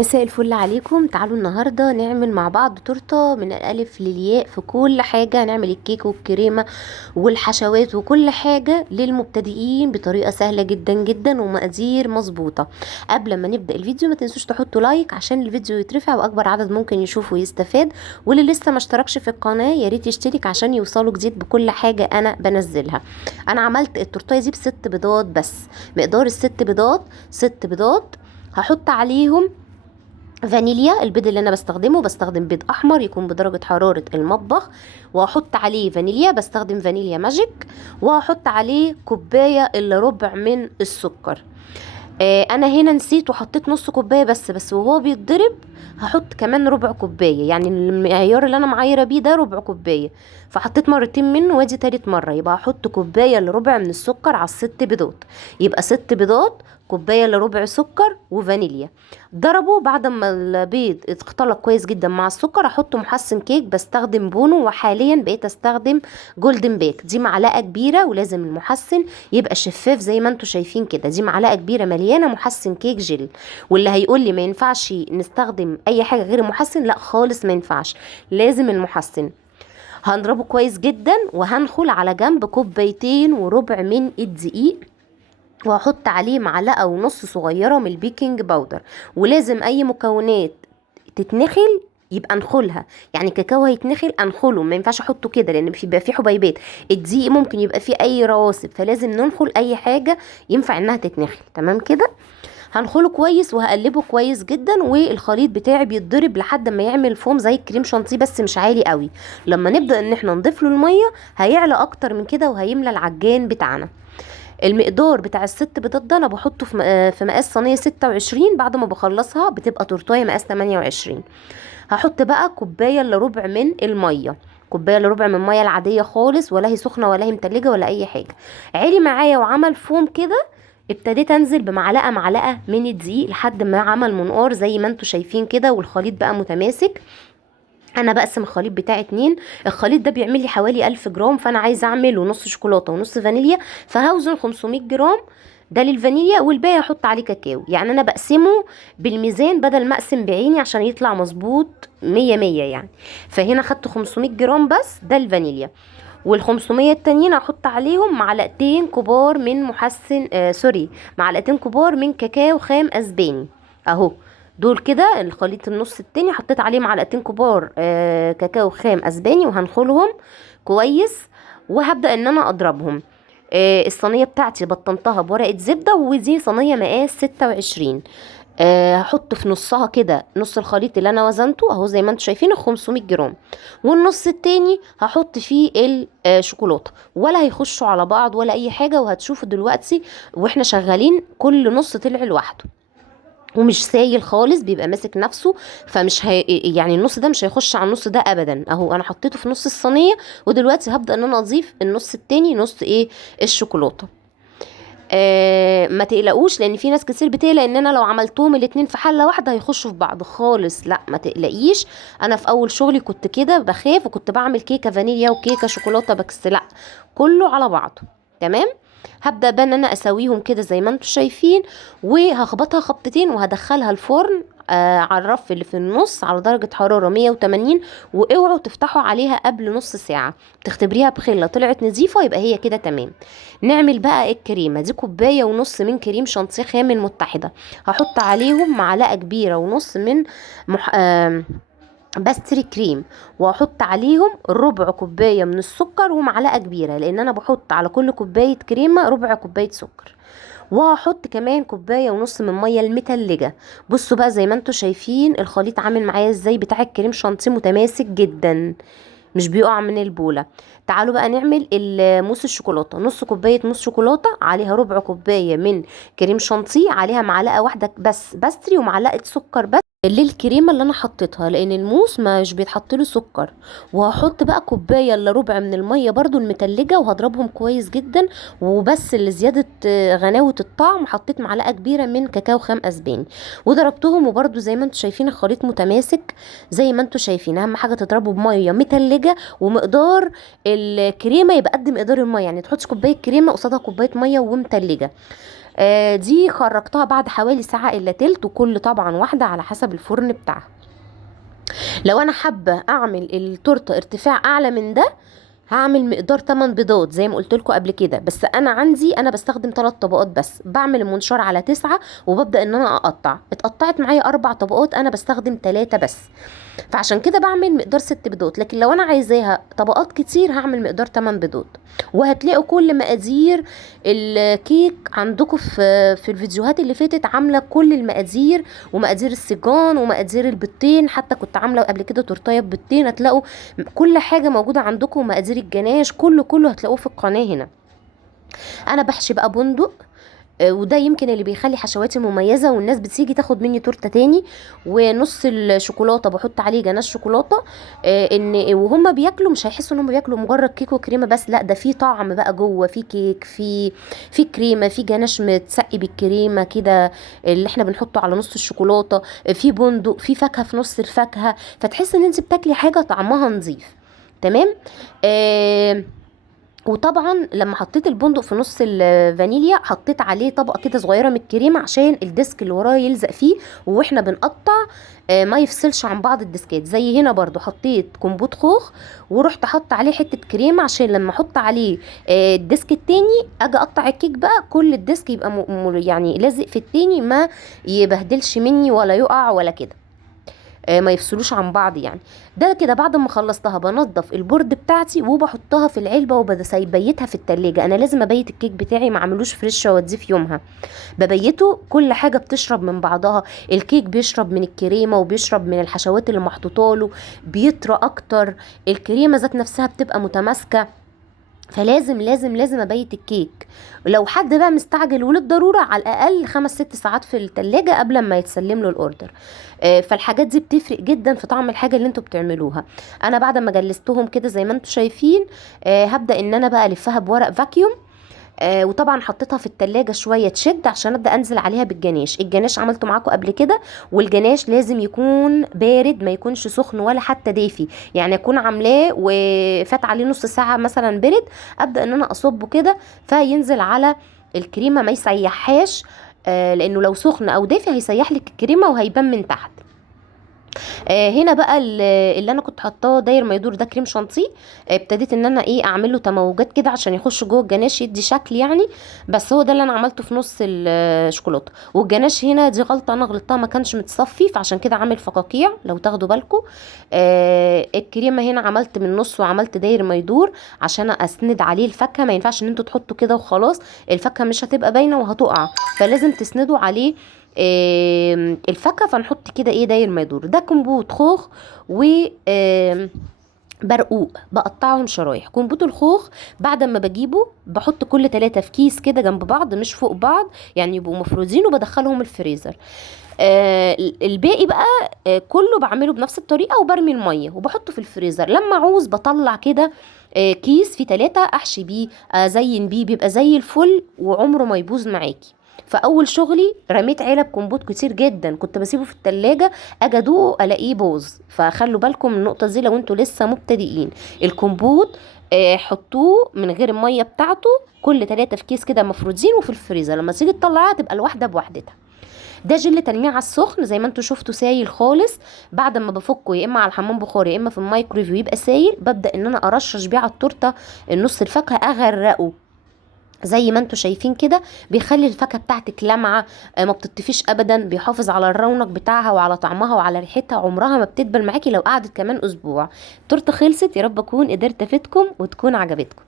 مساء الفل عليكم. تعالوا النهارده نعمل مع بعض تورته من الالف للياء في كل حاجه. نعمل الكيك والكريمه والحشوات وكل حاجه للمبتدئين بطريقه سهله جدا جدا ومقادير مظبوطه. قبل ما نبدا الفيديو ما تنسوش تحطوا لايك عشان الفيديو يترفع واكبر عدد ممكن يشوفه ويستفاد. واللي لسه ما اشتركش في القناه يا ريت يشترك عشان يوصلوا جديد بكل حاجه انا بنزلها. انا عملت التورتيه دي بست بيضات بس. مقدار الست بيضات 6 بيضات. هحط عليهم فانيليا. البيض اللي انا بستخدم بيض احمر يكون بدرجة حرارة المطبخ، وهحط عليه فانيليا، بستخدم فانيليا ماجيك. وهحط عليه كوباية الا ربع من السكر. انا هنا نسيت وحطيت نص كوبايه بس وهو بيتضرب هحط كمان ربع كوبايه، يعني المعيار اللي انا معايره بيه ده ربع كوبايه، فحطيت مرتين منه وادي تالت مره، يبقى هحط كوبايه الا ربع من السكر على الست بيضات. يبقى 6 بيضات، كوبايه الا ربع سكر وفانيليا. ضربه بعد ما البيض اختلط كويس جدا مع السكر. احط محسن كيك بستخدم بونو، وحاليا بقيت استخدم جولدن بيك. دي معلقه كبيره، ولازم المحسن يبقى شفاف زي ما انتوا شايفين كده. دي معلقه كبيره مليانه محسن كيك جل. واللي هيقول لي ما ينفعش نستخدم اي حاجه غير المحسن، لا خالص ما ينفعش، لازم المحسن. هنضربه كويس جدا، وهنخل على جنب كوبايتين وربع من الدقيق، وهحط عليه معلقه ونص صغيره من البيكنج باودر. ولازم اي مكونات تتنخل يبقى انخلها، يعني كاكاو هيتنخل انخله، ما ينفعش احطه كده لان بيبقى فيه حبيبات. الدقيق ممكن يبقى فيه اي رواسب، فلازم ننخل اي حاجه ينفع انها تتنخل. تمام كده. هنخله كويس وهقلبه كويس جدا، والخليط بتاعي بيتضرب لحد ما يعمل فوم زي الكريم شانتيه بس مش عالي قوي. لما نبدا ان احنا نضيف له الميه هيعلى اكتر من كده وهيملى العجان بتاعنا. المقدار بتاع الست بيضات ده انا بحطه في مقاس صينيه 26. بعد ما بخلصها بتبقى تورتايه مقاس 28. هحط بقى كوبايه الا ربع من الميه. كوبايه الا ربع من الميه العاديه خالص، ولا هي سخنه ولا هي متلجه ولا اي حاجه. عالي معايا وعمل فوم كده. ابتديت انزل بمعلقه معلقه من الدقيق لحد ما عمل منقار زي ما انتوا شايفين كده، والخليط بقى متماسك. انا بقسم الخليط بتاعي اتنين. الخليط ده بيعمل لي حوالي 1000 جرام، فانا عايزه اعمله نص شوكولاته ونص فانيليا، فهوزن 500 جرام ده للفانيليا، والباقي احط عليه كاكاو. يعني انا بقسمه بالميزان بدل ما اقسم بعيني عشان يطلع مظبوط 100 100 يعني. فهنا خدت 500 جرام بس ده الفانيليا، وال500 التانيين هحط عليهم معلقتين كبار من محسن سوري، معلقتين كبار من كاكاو خام اسباني اهو. دول كده الخليط النص التاني حطيت عليه معلقتين كبار كاكاو خام اسباني، وهنخلهم كويس. وهبدأ ان انا اضربهم. الصينية بتاعتي بطنتها بورقة زبدة، ودي صينية مقاس 26. هحط في نصها كده نص الخليط اللي انا وزنته اهو زي ما انتم شايفين 500 جرام، والنص التاني هحط فيه الشوكولاته. ولا هيخشوا على بعض ولا اي حاجه، وهتشوفوا دلوقتي واحنا شغالين كل نص طلع لوحده ومش سايل خالص، بيبقى ماسك نفسه. فمش يعني النص ده مش هيخش على النص ده ابدا اهو. انا حطيته في نص الصينيه، ودلوقتي هبدا ان انا اضيف النص التاني نص الشوكولاته. ما تقلقوش، لان في ناس كتير بتقلق ان انا لو عملتهم الاتنين في حله واحده هيخشوا في بعض خالص. لا ما تقلقيش. انا في اول شغلي كنت كده بخاف، وكنت بعمل كيكه فانيليا وكيكه شوكولاته، بس لا، كله على بعضه. تمام. هبدا بقى ان انا اسويهم كده زي ما انتم شايفين، وهخبطها خبطتين وهدخلها الفرن على الرف اللي في النص على درجة حرارة 180. واوعوا تفتحوا عليها قبل نص ساعة. تختبريها بخلة طلعت نظيفة يبقى هي كده تمام. نعمل بقى الكريمة دي. كوباية ونص من كريم شانتيه خام المتحدة. هحط عليهم معلقة كبيرة ونص من مح... آه باستري كريم. واحط عليهم ربع كوبايه من السكر ومعلقه كبيره، لان انا بحط على كل كوبايه كريمه ربع كوبايه سكر. وهحط كمان كوبايه ونص من ميه المتلجه. بصوا بقى زي ما انتوا شايفين الخليط عامل معايا ازاي، بتاع الكريم شانتيه متماسك جدا، مش بيقع من البوله. تعالوا بقى نعمل موس الشوكولاته. نص كوبايه موس شوكولاته عليها ربع كوبايه من كريم شانتيه، عليها معلقه واحده بس باستري ومعلقه سكر بس للكريمه اللي انا حطيتها، لان الموس مش بيتحط له سكر. وهحط بقى كوبايه الا ربع من الميه برضو المتلجه، وهضربهم كويس جدا. وبس لزياده غناوه الطعم حطيت معلقه كبيره من كاكاو خام اسباني وضربتهم. وبرضو زي ما انتم شايفين الخليط متماسك زي ما انتم شايفين. اهم حاجه تضربه بميه متلجه، ومقدار الكريمه يبقى قد مقدار الميه، يعني تحطش كوبايه كريمه قصادها كوبايه ميه ومتلجه. دي خرجتها بعد حوالي ساعة الا تلت، وكل طبعا واحدة على حسب الفرن بتاعها. لو انا حابة اعمل التورته ارتفاع اعلى من ده، هعمل مقدار 8 بيضات زي ما قلت لكم قبل كده، بس انا عندي انا بستخدم 3 طبقات بس، بعمل المنشار على 9 وببدا ان انا اقطع. اتقطعت معايا 4 طبقات، انا بستخدم 3 بس، فعشان كده بعمل مقدار 6 بيضات. لكن لو انا عايزاها طبقات كتير هعمل مقدار 8 بيضات. وهتلاقوا كل مقادير الكيك عندكم في الفيديوهات اللي فاتت، عامله كل المقادير ومقادير السجان ومقادير البيضتين، حتى كنت عامله قبل كده تورتايه ببيضتين. هتلاقوا كل حاجه موجوده عندكم، ومقادير الجناش كله هتلاقوه في القناه هنا. انا بحشي بقى بندق، وده يمكن اللي بيخلي حشواتي مميزه، والناس بتيجي تاخد مني تورته تاني. ونص الشوكولاته بحط عليه جناش شوكولاته، ان وهم بياكلوا مش هيحسوا ان هم بياكلوا مجرد كيك وكريمه بس، لا ده في طعم بقى جوه، في كيك، في كريمه، في جناش متسقي بالكريمه كده اللي احنا بنحطه على نص الشوكولاته، في بندق، في فاكهه في نص الفاكهه، فتحس ان انت بتاكلي حاجه طعمها نظيف. تمام. وطبعا لما حطيت البندق في نص الفانيليا، حطيت عليه طبقه كده صغيره من الكريمه عشان الديسك اللي وراه يلزق فيه واحنا بنقطع، ما يفصلش عن بعض الديسكات. زي هنا برضو حطيت كمبوت خوخ، ورحت حط عليه حته كريمه عشان لما احط عليه الديسك التاني اجي اقطع الكيك بقى كل الديسك يبقى يعني لازق في التاني، ما يبهدلش مني ولا يقع ولا كده، ما يفصلوش عن بعض يعني. ده كده بعد ما خلصتها بنضف البورد بتاعتي وبحطها في العلبه وبيتها في التلاجة. انا لازم ابيت الكيك بتاعي، ما اعملوش فريش واديه في يومها، ببيته. كل حاجه بتشرب من بعضها، الكيك بيشرب من الكريمه وبيشرب من الحشوات اللي محطوطه له، بيطرى اكتر، الكريمه ذات نفسها بتبقى متماسكه. فلازم لازم لازم ابيت الكيك. لو حد بقى مستعجل وللضروره، على الاقل 5 6 ساعات في التلاجة قبل ما يتسلم له الاوردر. فالحاجات دي بتفرق جدا في طعم الحاجه اللي انتوا بتعملوها. انا بعد ما جلستهم كده زي ما انتوا شايفين، هبدا ان انا بقى الفها بورق فاكيوم. وطبعا حطيتها في التلاجة شوية تشد عشان ابدأ انزل عليها بالجناش. الجناش عملته معاكم قبل كده، والجناش لازم يكون بارد، ما يكونش سخن ولا حتى دافي، يعني اكون عاملاه وفات عليه نص ساعة مثلا برد، ابدأ ان انا اصبه كده فينزل على الكريمة، ما يسيحهاش، لانه لو سخن او دافي هيسيح لك الكريمة وهيبان من تحت. هنا بقى اللي انا كنت حطاه داير ما يدور ده كريم شانتيه. ابتديت ان انا اعمل له تموجات كده عشان يخش جوه الجناش يدي شكل يعني. بس هو ده اللي انا عملته في نص الشوكولاته. والجناش هنا دي غلطه انا غلطتها، ما كانش متصفي، فعشان كده عامل فقاقيع لو تاخدوا بالكم. الكريمه هنا عملت من النص وعملت داير ما يدور عشان اسند عليه الفاكهه. ما ينفعش ان انتوا تحطوا كده وخلاص، الفاكهه مش هتبقى باينه وهتقع، فلازم تسندوا عليه الفاكهه. فنحط كده داير ما يدور. ده كمبوت خوخ و برقوق بقطعهم شرايح. كمبوت الخوخ بعد ما بجيبه بحط كل 3 في كيس كده جنب بعض مش فوق بعض، يعني يبقوا مفروزين، وبدخلهم الفريزر. الباقي بقى كله بعمله بنفس الطريقه، وبرمي الميه وبحطه في الفريزر. لما عاوز بطلع كده كيس فيه 3 احشي بيه، ازين بيه، بيبقى زي الفل وعمره ما يبوظ معاكي. فاول شغلي رميت علب كمبوت كتير جدا كنت بسيبه في التلاجة، اجي ادوقه الاقيه باظ. فخلوا بالكم من النقطه دي لو انتوا لسه مبتدئين. الكمبوت حطوه من غير الميه بتاعته كل 3 في كيس كده مفروزين وفي الفريزر، لما تيجي تطلعها تبقى الواحده بوحدتها. ده جل تلميع على السخن زي ما انتوا شفتوا سايل خالص. بعد ما بفكه يا اما على الحمام بخاري يا اما في الميكرويف يبقى سايل، ببدا ان انا ارشش بيه على التورته النص الفاكهه، اغرقه زي ما انتوا شايفين كده. بيخلي الفاكهه بتاعتك لامعه، ما بتطفيش ابدا، بيحافظ على الرونق بتاعها وعلى طعمها وعلى ريحتها، عمرها ما بتدبل معاكي لو قعدت كمان اسبوع. التورته خلصت، يا رب اكون قدرت افيدكم وتكون عجبتكم.